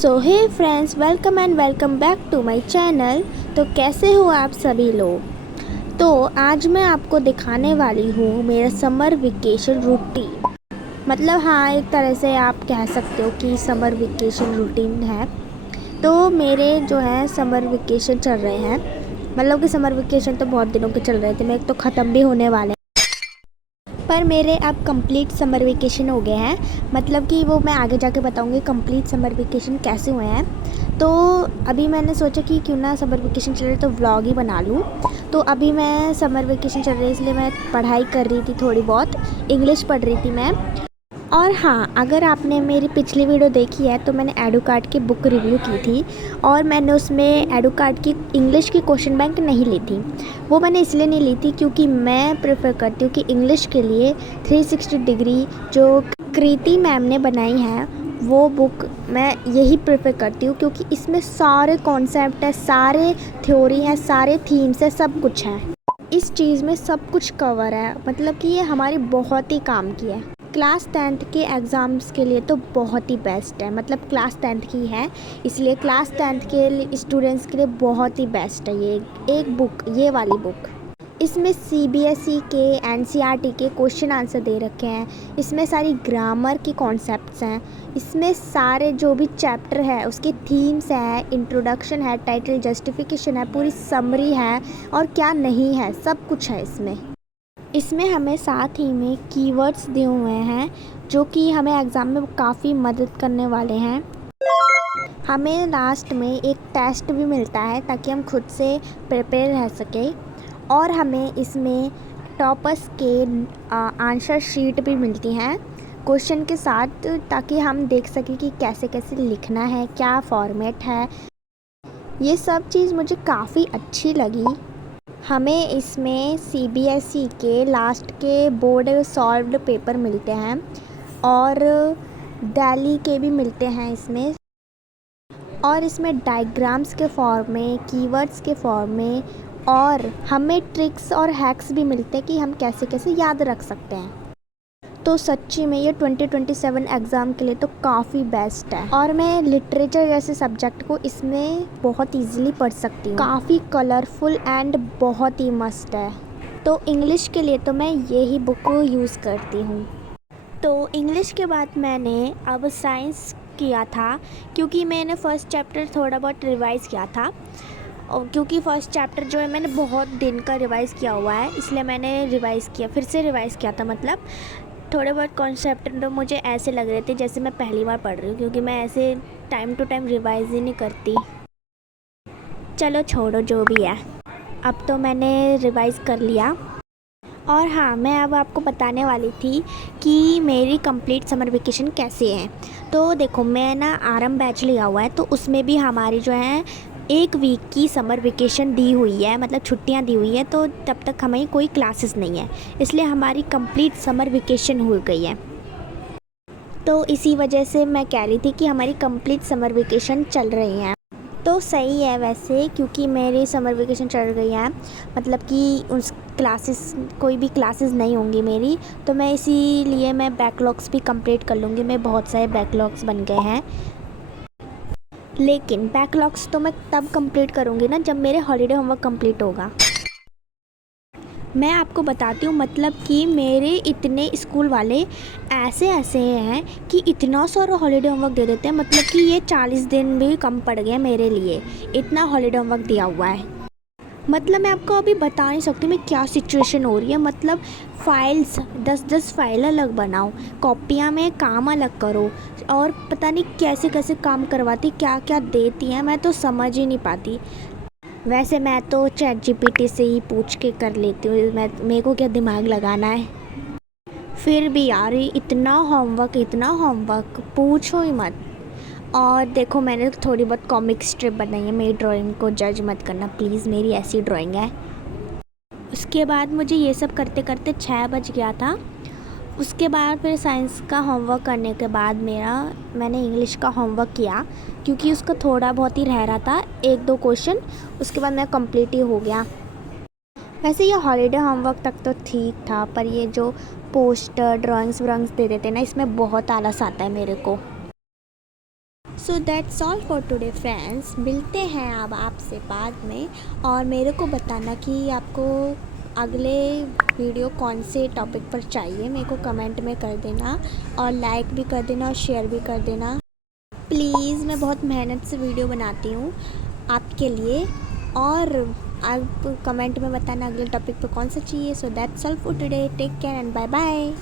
So hey friends, welcome and welcome back to my channel. तो कैसे हो आप सभी लोग। तो आज मैं आपको दिखाने वाली हूँ मेरा समर वेकेशन रूटीन। मतलब हाँ, एक तरह से आप कह सकते हो कि समर वेकेशन रूटीन है। तो मेरे जो है समर वेकेशन चल रहे हैं, मतलब कि समर वेकेशन तो बहुत दिनों के चल रहे थे, मेरे तो ख़त्म भी होने वाले, पर मेरे अब कंप्लीट समर वेकेशन हो गए हैं। मतलब कि वो मैं आगे जाके बताऊंगी कंप्लीट समर वेकेशन कैसे हुए हैं। तो अभी मैंने सोचा कि क्यों ना समर वेकेशन चल रही तो व्लॉग ही बना लूँ। तो अभी मैं समर वेकेशन चल रही है इसलिए मैं पढ़ाई कर रही थी, थोड़ी बहुत इंग्लिश पढ़ रही थी मैं। और हाँ, अगर आपने मेरी पिछली वीडियो देखी है तो मैंने एडुकार्ड की बुक रिव्यू की थी और मैंने उसमें एडुकार्ड की इंग्लिश की क्वेश्चन बैंक नहीं ली थी। वो मैंने इसलिए नहीं ली थी क्योंकि मैं प्रेफर करती हूँ कि इंग्लिश के लिए 360 डिग्री जो कृति मैम ने बनाई है वो बुक मैं यही प्रेफर करती हूँ, क्योंकि इसमें सारे कॉन्सेप्ट है, सारे थ्योरी है, सारे थीम्स है, सब कुछ है। इस चीज़ में सब कुछ कवर है, मतलब कि ये हमारी बहुत ही काम की है। क्लास 10th के एग्ज़ाम्स के लिए तो बहुत ही बेस्ट है, मतलब क्लास 10th की है इसलिए क्लास 10th के स्टूडेंट्स के लिए बहुत ही बेस्ट है ये एक बुक, ये वाली बुक। इसमें सीबीएसई के एनसीईआरटी के क्वेश्चन आंसर दे रखे हैं, इसमें सारी ग्रामर की कॉन्सेप्ट्स हैं, इसमें सारे जो भी चैप्टर है उसकी थीम्स है, इंट्रोडक्शन है, टाइटल जस्टिफिकेशन है, पूरी समरी है और क्या नहीं है, सब कुछ है इसमें। इसमें हमें साथ ही में कीवर्ड्स दिए हुए हैं जो कि हमें एग्ज़ाम में काफ़ी मदद करने वाले हैं। हमें लास्ट में एक टेस्ट भी मिलता है ताकि हम खुद से प्रिपेयर रह सकें, और हमें इसमें टॉपर्स के आंसर शीट भी मिलती हैं क्वेश्चन के साथ, ताकि हम देख सकें कि कैसे कैसे लिखना है, क्या फॉर्मेट है। ये सब चीज़ मुझे काफ़ी अच्छी लगी। हमें इसमें सीबीएसई के लास्ट के बोर्ड सॉल्व्ड पेपर मिलते हैं और दिल्ली के भी मिलते हैं इसमें, और इसमें डायग्राम्स के फॉर्म में, कीवर्ड्स के फॉर्म में, और हमें ट्रिक्स और हैक्स भी मिलते हैं कि हम कैसे कैसे याद रख सकते हैं। तो सच्ची में ये 2027 एग्ज़ाम के लिए तो काफ़ी बेस्ट है, और मैं लिटरेचर जैसे सब्जेक्ट को इसमें बहुत इजीली पढ़ सकती हूँ। काफ़ी कलरफुल एंड बहुत ही मस्त है। तो इंग्लिश के लिए तो मैं यही बुक यूज़ करती हूँ। तो इंग्लिश के बाद मैंने अब साइंस किया था, क्योंकि मैंने फ़र्स्ट चैप्टर थोड़ा बहुत रिवाइज़ किया था, और क्योंकि फ़र्स्ट चैप्टर जो है मैंने बहुत दिन का रिवाइज़ किया हुआ है इसलिए मैंने रिवाइज़ किया, फिर से रिवाइज़ किया था। मतलब थोड़े बहुत कॉन्सेप्ट तो मुझे ऐसे लग रहे थे जैसे मैं पहली बार पढ़ रही हूँ, क्योंकि मैं ऐसे टाइम टू टाइम रिवाइज़ ही नहीं करती। चलो छोड़ो, जो भी है, अब तो मैंने रिवाइज़ कर लिया। और हाँ, मैं अब आपको बताने वाली थी कि मेरी कंप्लीट समर वेकेशन कैसे है। तो देखो, मैं ना आरएम बैच लिया हुआ है, तो उसमें भी हमारी जो है 1 वीक की समर वेकेशन दी हुई है, मतलब छुट्टियां दी हुई है, तो तब तक हमें कोई क्लासेस नहीं है, इसलिए हमारी कंप्लीट समर वेकेशन हो गई है। तो इसी वजह से मैं कह रही थी कि हमारी कंप्लीट समर वेकेशन चल रही है। तो सही है वैसे, क्योंकि मेरी समर वेकेशन चल गई है, मतलब कि उस क्लासेस, कोई भी क्लासेस नहीं होंगी मेरी, तो मैं इसीलिए मैं बैकलॉग्स भी कंप्लीट कर लूँगी। मैं बहुत सारे बैकलॉग्स बन गए हैं, लेकिन बैकलॉग्स तो मैं तब कंप्लीट करूँगी ना जब मेरे हॉलीडे होमवर्क कंप्लीट होगा। मैं आपको बताती हूँ, मतलब कि मेरे इतने स्कूल वाले ऐसे ऐसे हैं कि इतना सारा हॉलीडे होमवर्क दे देते हैं, मतलब कि ये 40 दिन भी कम पड़ गए मेरे लिए, इतना हॉलीडे होमवर्क दिया हुआ है। मतलब मैं आपको अभी बता नहीं सकती मैं क्या सिचुएशन हो रही है। मतलब फाइल्स 10-10 फाइल अलग बनाओ, कॉपियाँ में काम अलग करो, और पता नहीं कैसे कैसे काम करवाती, क्या क्या देती हैं, मैं तो समझ ही नहीं पाती। वैसे मैं तो चैट जीपीटी से ही पूछ के कर लेती हूँ, मेरे को क्या दिमाग लगाना है। फिर भी यार इतना होमवर्क पूछो ही मत। और देखो, मैंने थोड़ी बहुत कॉमिक स्ट्रिप बनाई है, मेरी ड्राइंग को जज मत करना प्लीज़, मेरी ऐसी ड्राइंग है। उसके बाद मुझे ये सब करते करते 6 बज गया था। उसके बाद फिर साइंस का होमवर्क करने के बाद मैंने इंग्लिश का होमवर्क किया, क्योंकि उसका थोड़ा बहुत ही रह रहा था, 1-2 क्वेश्चन, उसके बाद मेरा कंप्लीट ही हो गया। वैसे ये हॉलीडे होमवर्क तक तो ठीक था, पर ये जो पोस्टर ड्राइंग्स व्राइंग्स दे देते ना, इसमें बहुत आलस आता है मेरे को। सो that's all for today friends. मिलते हैं अब आपसे बाद में, और मेरे को बताना कि आपको अगले वीडियो कौन से टॉपिक पर चाहिए, मेरे को कमेंट में कर देना, और लाइक भी कर देना और शेयर भी कर देना प्लीज़। मैं बहुत मेहनत से वीडियो बनाती हूँ आपके लिए, और आप कमेंट में बताना अगले टॉपिक पे कौन सा चाहिए। So that's all for today, take care and bye bye.